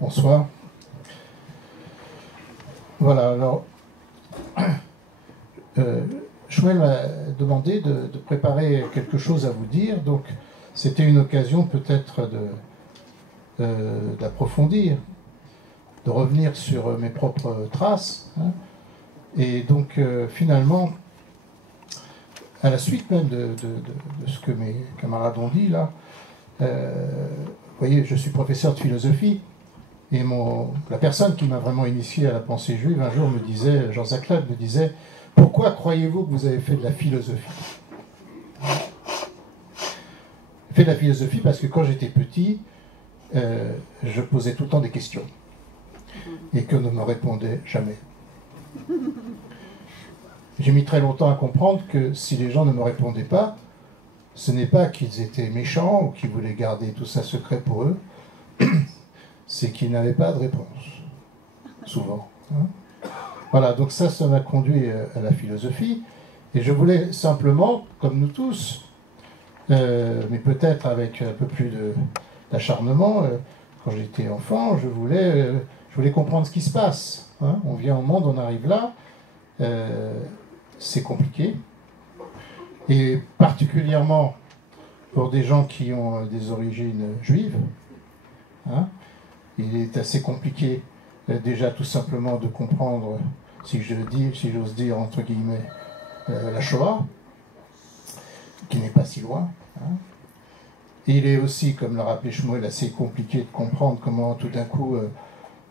Bonsoir. Voilà, alors, Shmuel m'a demandé de préparer quelque chose à vous dire, donc c'était une occasion peut-être d'approfondir, de revenir sur mes propres traces, hein. Et donc finalement, à la suite même de ce que mes camarades ont dit là, vous voyez, je suis professeur de philosophie, et la personne qui m'a vraiment initié à la pensée juive, un jour me disait, Jean-Jacques Lade me disait, pourquoi croyez-vous que vous avez fait de la philosophie? J'ai fait de la philosophie parce que quand j'étais petit, je posais tout le temps des questions, et qu'on ne me répondait jamais. J'ai mis très longtemps à comprendre que si les gens ne me répondaient pas, ce n'est pas qu'ils étaient méchants ou qu'ils voulaient garder tout ça secret pour eux, c'est qu'ils n'avaient pas de réponse, souvent. Hein. Voilà, donc ça m'a conduit à la philosophie, et je voulais simplement, comme nous tous, mais peut-être avec un peu plus d'acharnement, quand j'étais enfant, je voulais comprendre ce qui se passe. Hein. On vient au monde, on arrive là, c'est compliqué, et particulièrement pour des gens qui ont des origines juives, hein, il est assez compliqué déjà tout simplement de comprendre, si j'ose dire entre guillemets, la Shoah, qui n'est pas si loin. Hein. Et il est aussi, comme l'a rappelé Shmuel, assez compliqué de comprendre comment tout d'un coup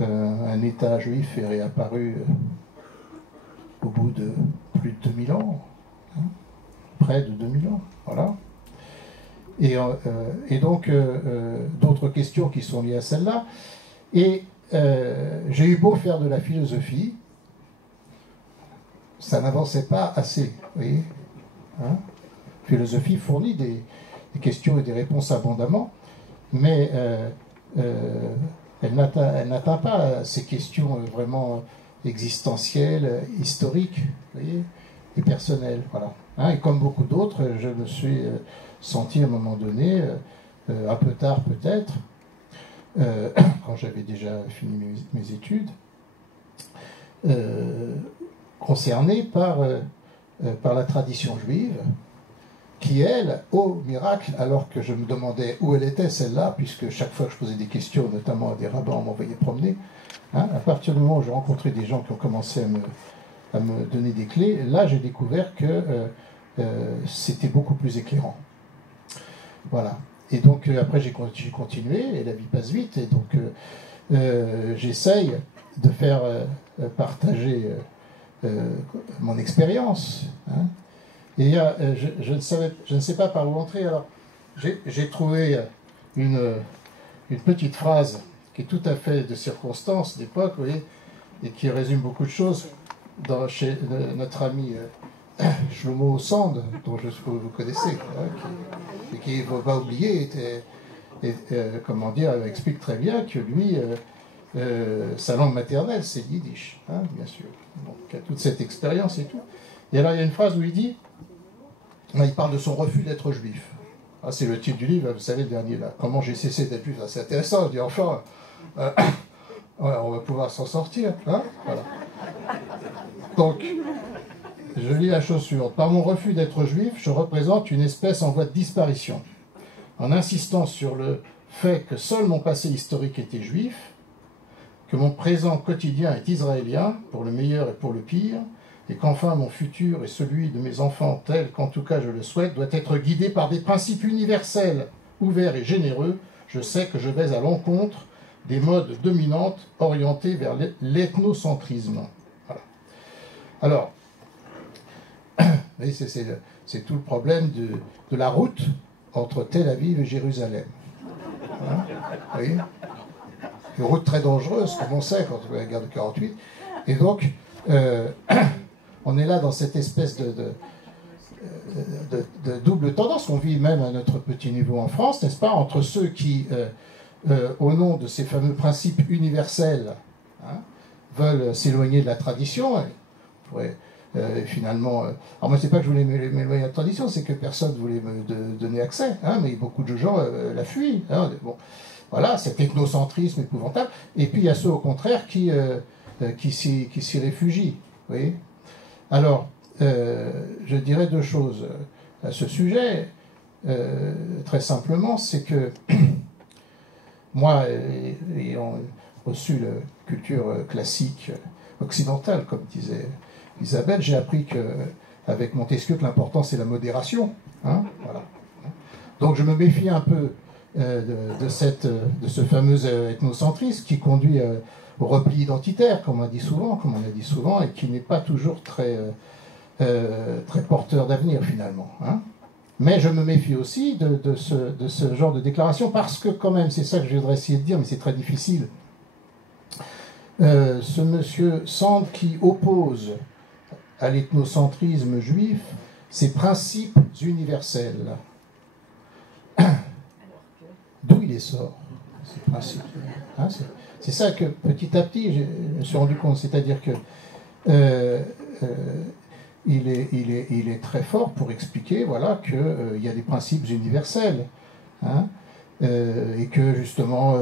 un État juif est réapparu au bout de plus de 2000 ans, hein, près de 2000 ans, voilà. Et donc, d'autres questions qui sont liées à celle-là. Et j'ai eu beau faire de la philosophie, ça n'avançait pas assez, vous voyez. Hein. Philosophie fournit des questions et des réponses abondamment, mais elle n'atteint pas ces questions vraiment existentielles, historiques, vous voyez, et personnelles, voilà. Hein, et comme beaucoup d'autres, je me suis senti à un moment donné, un peu tard peut-être, quand j'avais déjà fini mes études, concerné par la tradition juive, qui, elle, au miracle, alors que je me demandais où elle était, celle-là, puisque chaque fois que je posais des questions, notamment à des rabbins, on m'envoyait promener, hein, à partir du moment où j'ai rencontré des gens qui ont commencé à me donner des clés, là j'ai découvert que c'était beaucoup plus éclairant. Voilà. Et donc après j'ai continué, et la vie passe vite, et donc j'essaye de faire partager mon expérience. Hein. Et je ne sais pas par où entrer, alors j'ai trouvé une petite phrase qui est tout à fait de circonstance, d'époque, vous voyez, et qui résume beaucoup de choses chez notre ami Shlomo Sand, dont vous connaissez, hein, et qui, il ne faut pas oublier, comment dire, explique très bien que lui, sa langue maternelle, c'est le yiddish, hein, bien sûr. Donc, il a toute cette expérience et tout. Et alors, il y a une phrase où il dit, il parle de son refus d'être juif. Ah, c'est le titre du livre, vous savez, le dernier, là. Comment j'ai cessé d'être juif. C'est intéressant, je dis, enfin, ouais, on va pouvoir s'en sortir, hein, voilà. Donc, je lis la chose suivante. Par mon refus d'être juif, je représente une espèce en voie de disparition. En insistant sur le fait que seul mon passé historique était juif, que mon présent quotidien est israélien, pour le meilleur et pour le pire, et qu'enfin mon futur et celui de mes enfants, tel qu'en tout cas je le souhaite, doit être guidé par des principes universels, ouverts et généreux, je sais que je vais à l'encontre des modes dominantes orientés vers l'ethnocentrisme. Voilà. Alors, c'est tout le problème de la route entre Tel Aviv et Jérusalem. Hein, vous voyez, une route très dangereuse, comme on sait quand on fait la guerre de 48. Et donc, on est là dans cette espèce de double tendance qu'on vit même à notre petit niveau en France, n'est-ce pas, entre ceux qui, au nom de ces fameux principes universels, hein, veulent s'éloigner de la tradition. On pourrait finalement... alors moi, c'est pas que je voulais m'éloigner de la tradition, c'est que personne ne voulait me donner accès, hein, mais beaucoup de gens la fuient. Hein, bon. voilà, cet ethnocentrisme épouvantable. Et puis il y a ceux au contraire qui s'y réfugient. Vous voyez. Alors, je dirais deux choses à ce sujet. Très simplement, c'est que moi, ayant reçu la culture classique occidentale, comme disait Isabelle, j'ai appris qu'avec Montesquieu que l'important c'est la modération. Hein, voilà. Donc je me méfie un peu de ce fameux ethnocentrisme qui conduit au repli identitaire, comme on a dit souvent, et qui n'est pas toujours très porteur d'avenir finalement. Hein. Mais je me méfie aussi de ce genre de déclaration, parce que quand même, c'est ça que je voudrais essayer de dire, mais c'est très difficile. Ce monsieur Sand qui oppose à l'ethnocentrisme juif ses principes universels. D'où il les sort, ces principes, hein, c'est ça que petit à petit je me suis rendu compte, c'est-à-dire que il est très fort pour expliquer, voilà, qu'il y a des principes universels, hein, et que justement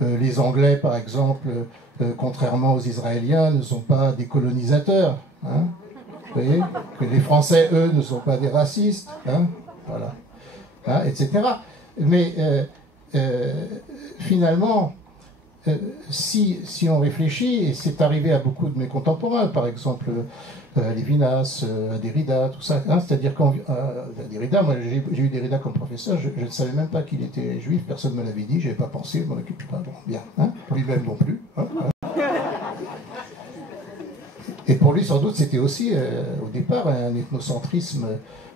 les Anglais, par exemple, contrairement aux Israéliens, ne sont pas des colonisateurs, hein, vous voyez, que les Français, eux, ne sont pas des racistes, hein, voilà, hein, etc. Mais finalement, si on réfléchit, et c'est arrivé à beaucoup de mes contemporains, par exemple à Lévinas, à Derrida, tout ça, hein, c'est-à-dire qu'à Derrida, moi j'ai eu Derrida comme professeur, je ne savais même pas qu'il était juif, personne ne me l'avait dit, je n'avais pas pensé, je ne m'en occupe pas, bon, bien, hein, lui-même non plus. Hein. Et pour lui, sans doute, c'était aussi, au départ, un ethnocentrisme,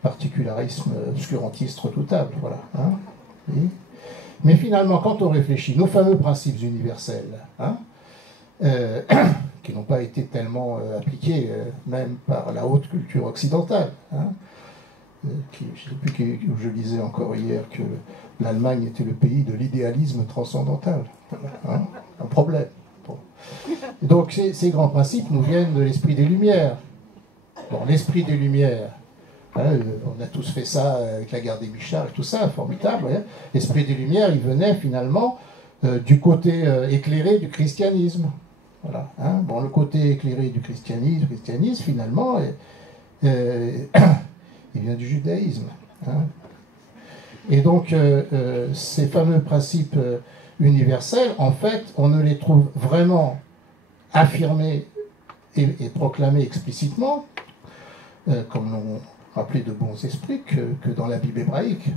particularisme, obscurantiste redoutable, voilà. Hein. Mais finalement, quand on réfléchit, nos fameux principes universels, hein, qui n'ont pas été tellement appliqués, même par la haute culture occidentale, hein, je ne sais plus où je lisais encore hier que l'Allemagne était le pays de l'idéalisme transcendantal. Voilà, hein, un problème. Bon. Donc ces grands principes nous viennent de l'esprit des Lumières. Bon, l'esprit des Lumières, hein, on a tous fait ça avec la guerre des Bichards et tout ça, formidable. Hein. L'esprit des Lumières, il venait finalement du côté éclairé du christianisme. Voilà, hein. Bon, le côté éclairé du christianisme finalement, il vient du judaïsme. Hein. Et donc, ces fameux principes universels, en fait, on ne les trouve vraiment affirmés et proclamés explicitement, comme l'ont rappelé de bons esprits, que dans la Bible hébraïque.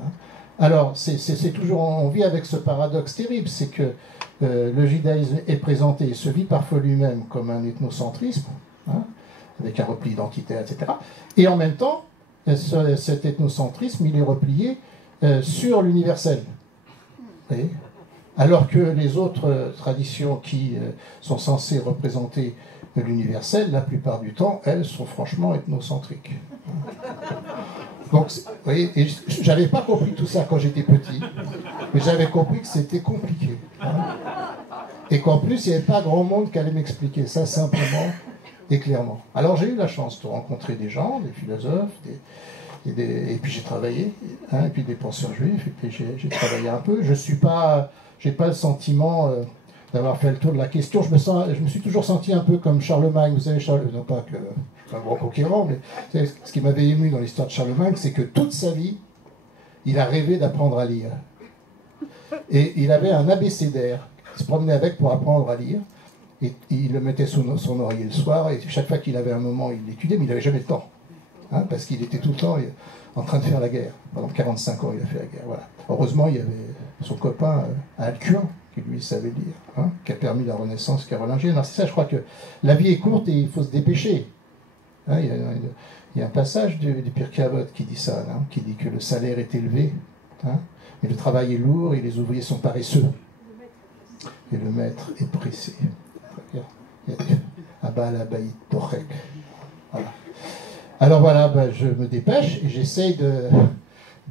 Hein. Alors, c'est toujours, on vit avec ce paradoxe terrible, c'est que le judaïsme est présenté et se vit parfois lui-même comme un ethnocentrisme, hein, avec un repli identitaire, etc. Et en même temps, cet ethnocentrisme, il est replié sur l'universel. Vous voyez ? Alors que les autres traditions qui sont censées représenter l'universel, la plupart du temps, elles sont franchement ethnocentriques. Donc, vous voyez, et j'avais pas compris tout ça quand j'étais petit, mais j'avais compris que c'était compliqué. Hein, et qu'en plus, il n'y avait pas grand monde qui allait m'expliquer ça simplement et clairement. Alors j'ai eu la chance de rencontrer des gens, des philosophes, et puis j'ai travaillé, hein, et puis des penseurs juifs, et puis j'ai travaillé un peu. J'ai pas le sentiment d'avoir fait le tour de la question. Je me suis toujours senti un peu comme Charlemagne. Vous savez, non pas que je suis un grand conquérant, mais ce qui m'avait ému dans l'histoire de Charlemagne, c'est que toute sa vie, il a rêvé d'apprendre à lire. Et il avait un abécédaire qu'il se promenait avec pour apprendre à lire. Et il le mettait sous son oreiller le soir, et chaque fois qu'il avait un moment, il l'étudiait, mais il n'avait jamais le temps. Hein, parce qu'il était tout le temps en train de faire la guerre. Pendant 45 ans, il a fait la guerre. Voilà. Heureusement, il y avait son copain Alcuin, qui lui savait lire, hein, qui a permis la renaissance carolingienne. Alors c'est ça, je crois que la vie est courte et il faut se dépêcher. Hein, il y a un passage du Pirkei Avot qui dit ça, hein, qui dit que le salaire est élevé, hein, mais le travail est lourd et les ouvriers sont paresseux. Et le maître est pressé. Voilà. Alors voilà, ben, je me dépêche et j'essaye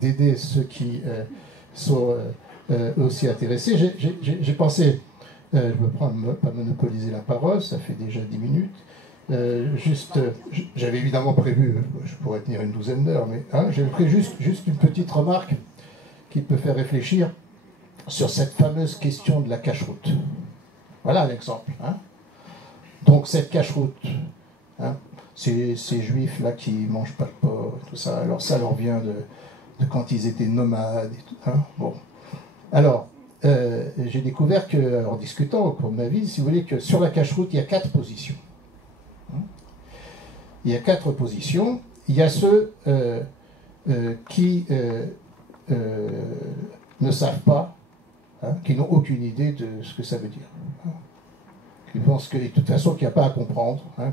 d'aider ceux qui sont aussi intéressés. J'ai pensé, je ne veux pas monopoliser la parole, ça fait déjà 10 minutes. J'avais évidemment prévu, je pourrais tenir une douzaine d'heures, mais hein, j'avais pris juste une petite remarque qui peut faire réfléchir. sur cette fameuse question de la cache-route. Voilà l'exemple. Hein. Donc cette cache-route, hein, ces juifs-là qui ne mangent pas de porc, tout ça, alors ça leur vient de quand ils étaient nomades. Et tout, hein. Bon. Alors, j'ai découvert que, en discutant au cours de ma vie, si vous voulez, que sur la cache-route, il y a 4 positions. Hein. Il y a 4 positions. Il y a ceux qui ne savent pas, hein, qui n'ont aucune idée de ce que ça veut dire. Hein. Qui pensent que, de toute façon, qu'il n'y a pas à comprendre, hein,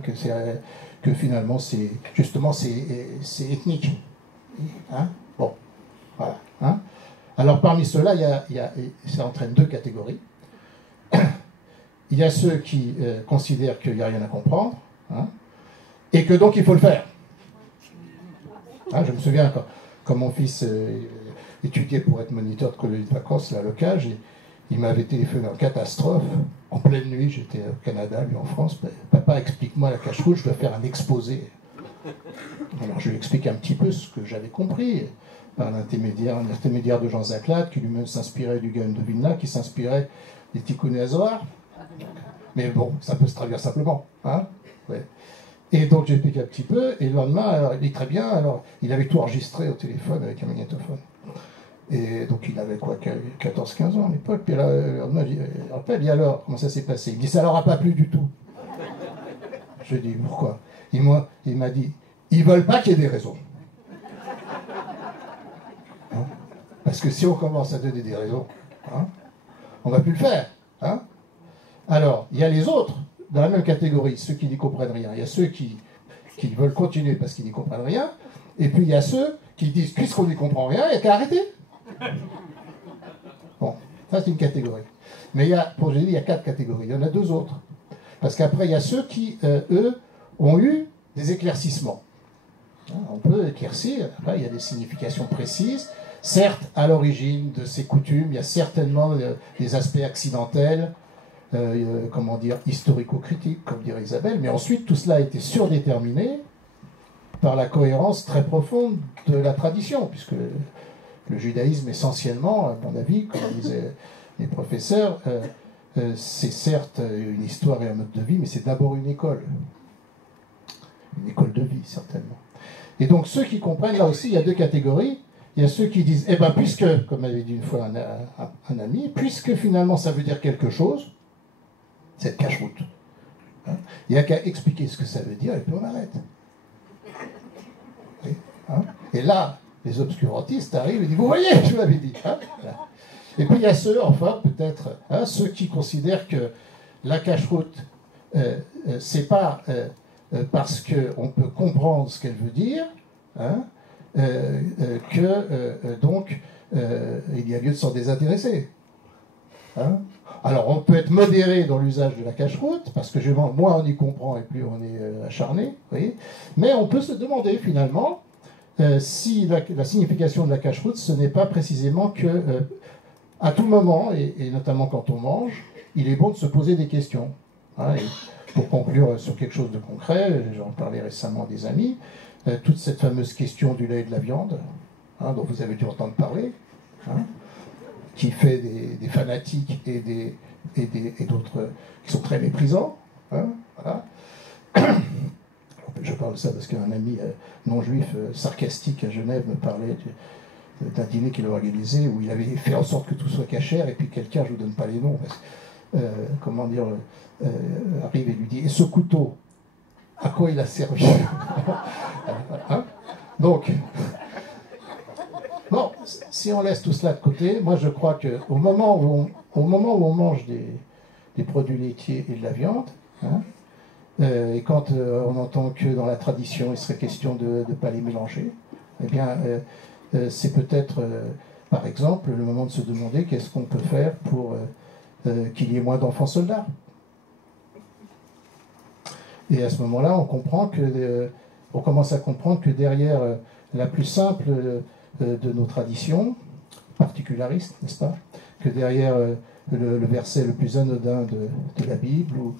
que finalement, c'est justement, c'est ethnique. Hein. Bon, voilà. Hein. Alors, parmi ceux-là, ça entraîne 2 catégories. Il y a ceux qui considèrent qu'il n'y a rien à comprendre, hein, et que donc il faut le faire. Hein, je me souviens quand mon fils étudiait pour être moniteur de colonie de vacances là, à Locage, il m'avait téléphoné en catastrophe. En pleine nuit, j'étais au Canada, lui en France. Papa, explique-moi la cache-route, je dois faire un exposé. Alors je lui explique un petit peu ce que j'avais compris, par l'intermédiaire de Jean Zaclade, qui lui-même s'inspirait du Gaon de Vilna, qui s'inspirait des Tikkun Zohar. Mais bon, ça peut se traduire simplement. Hein, ouais. Et donc j'explique un petit peu, et le lendemain, alors, il dit très bien, alors il avait tout enregistré au téléphone avec un magnétophone. Et donc il avait quoi, 14-15 ans à l'époque, puis là, le lendemain, il rappelle, et alors, comment ça s'est passé? Il me dit, ça leur a pas plu du tout. Je lui dis, pourquoi? Il m'a dit, ils veulent pas qu'il y ait des raisons. Hein, parce que si on commence à donner des raisons, hein, on va plus le faire. Hein. Alors, il y a les autres, dans la même catégorie, ceux qui n'y comprennent rien. Il y a ceux qui veulent continuer parce qu'ils n'y comprennent rien, et puis il y a ceux qui disent, puisqu'on n'y comprend rien, il n'y a qu'à arrêter. Bon, ça c'est une catégorie. Mais pour je dis, il y a 4 catégories. Il y en a 2 autres. Parce qu'après, il y a ceux qui, eux, ont eu des éclaircissements. On peut éclaircir, après, il y a des significations précises. Certes, à l'origine de ces coutumes, il y a certainement des aspects accidentels, comment dire, historico-critiques, comme dirait Isabelle, mais ensuite, tout cela a été surdéterminé par la cohérence très profonde de la tradition, puisque le judaïsme, essentiellement, à mon avis, comme disaient les professeurs, c'est certes une histoire et un mode de vie, mais c'est d'abord une école. Une école de vie, certainement. Et donc, ceux qui comprennent, là aussi, il y a 2 catégories. Il y a ceux qui disent, eh bien, puisque, comme m'avait dit une fois un ami, puisque finalement ça veut dire quelque chose, cette cache-route, hein, il n'y a qu'à expliquer ce que ça veut dire et puis on arrête. Oui, hein. Et là, les obscurantistes arrivent et disent, vous voyez, je vous l'avais dit. Hein. Et puis il y a ceux, enfin, peut-être, hein, ceux qui considèrent que la cache-route, c'est pas parce qu'on peut comprendre ce qu'elle veut dire, hein, donc il y a lieu de s'en désintéresser. Hein. Alors on peut être modéré dans l'usage de la cache-route, parce que moins on y comprend et plus on est acharné, vous voyez. Mais on peut se demander finalement si la signification de la cache-route, ce n'est pas précisément que à tout moment, et notamment quand on mange, il est bon de se poser des questions. Hein, et pour conclure sur quelque chose de concret, j'en parlais récemment à des amis, toute cette fameuse question du lait et de la viande, hein, dont vous avez dû entendre parler, hein, qui fait des fanatiques et d'autres qui sont très méprisants. Hein, voilà. Je parle de ça parce qu'un ami non-juif sarcastique à Genève me parlait d'un dîner qu'il a organisé où il avait fait en sorte que tout soit cachère, et puis quelqu'un, je ne vous donne pas les noms, comment dire, arrive et lui dit, et ce couteau, à quoi il a servi? Hein. Donc, bon, si on laisse tout cela de côté, moi je crois qu'au moment où on mange des produits laitiers et de la viande, hein, et quand on entend que dans la tradition il serait question de ne pas les mélanger, eh bien c'est peut-être, par exemple, le moment de se demander qu'est-ce qu'on peut faire pour qu'il y ait moins d'enfants soldats. Et à ce moment-là, on commence à comprendre que derrière la plus simple de nos traditions, particularistes, n'est-ce pas, que derrière le verset le plus anodin de la Bible, ou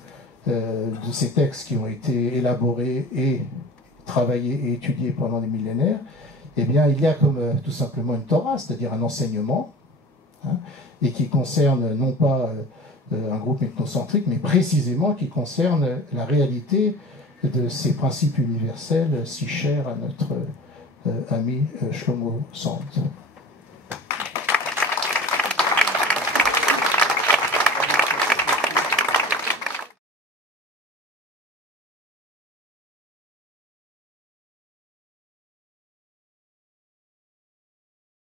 de ces textes qui ont été élaborés et travaillés et étudiés pendant des millénaires, eh bien, il y a comme tout simplement une Torah, c'est-à-dire un enseignement, hein, et qui concerne non pas un groupe ethnocentrique, mais précisément qui concerne la réalité de ces principes universels si chers à notre ami Shlomo Sand.